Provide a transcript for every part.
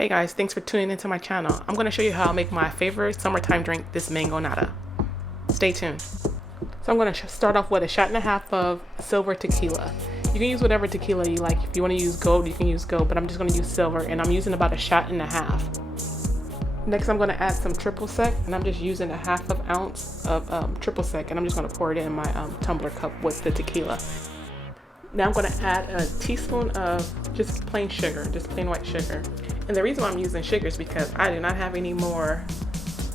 Hey guys, thanks for tuning into my channel. I'm going to show you how I make my favorite summertime drink, this Mangonada. Stay tuned. So I'm going to start off with a shot and a half of silver tequila. You can use whatever tequila you like. If you want to use gold, you can use gold, but I'm just going to use silver, and I'm using about a shot and a half. Next, I'm going to add some triple sec, and I'm just using a half of ounce of triple sec, and I'm just going to pour it in my tumbler cup with the tequila. Now I'm going to add a teaspoon of just plain sugar, just plain white sugar. And the reason why I'm using sugar is because I do not have any more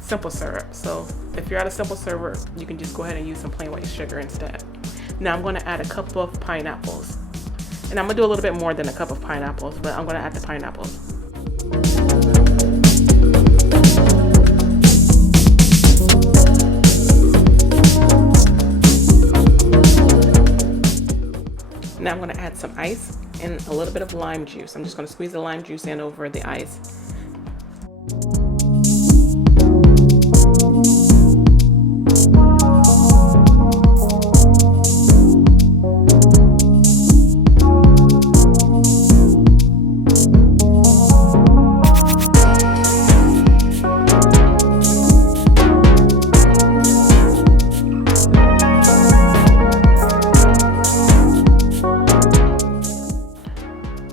simple syrup. So if you're out of simple syrup, you can just go ahead and use some plain white sugar instead. Now I'm going to add a couple of pineapples. And I'm going to do a little bit more than a cup of pineapples, but I'm going to add the pineapples. Now I'm going to add some ice and a little bit of lime juice. I'm just going to squeeze the lime juice in over the ice.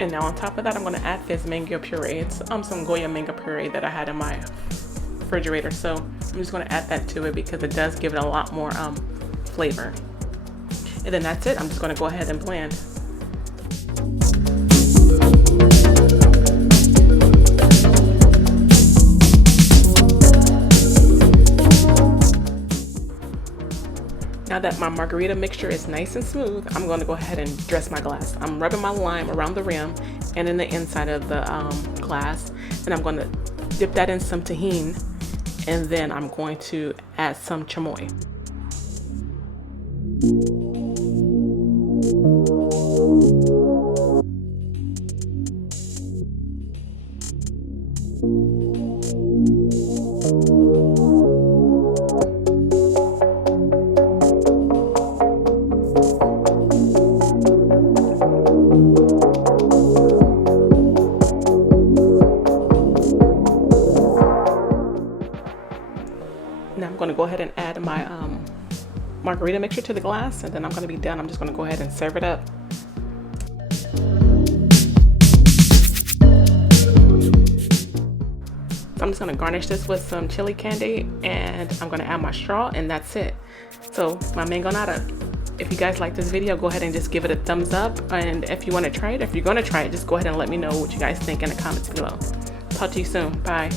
And now on top of that, I'm going to add this mango puree. It's some Goya mango puree that I had in my refrigerator. So I'm just going to add that to it because it does give it a lot more flavor. And then that's it. I'm just going to go ahead and blend. Now that my margarita mixture is nice and smooth, I'm going to go ahead and dress my glass. I'm rubbing my lime around the rim and in the inside of the glass, and I'm going to dip that in some tahini, and then I'm going to add some chamoy. Now I'm going to go ahead and add my margarita mixture to the glass, and then I'm going to be done. I'm just going to go ahead and serve it up. So I'm just going to garnish this with some chili candy, and I'm going to add my straw, and that's it. So my Mangonada. If you guys like this video, go ahead and just give it a thumbs up, and if you want to try it, if you're going to try it, just go ahead and let me know what you guys think in the comments below. Talk to you soon. Bye.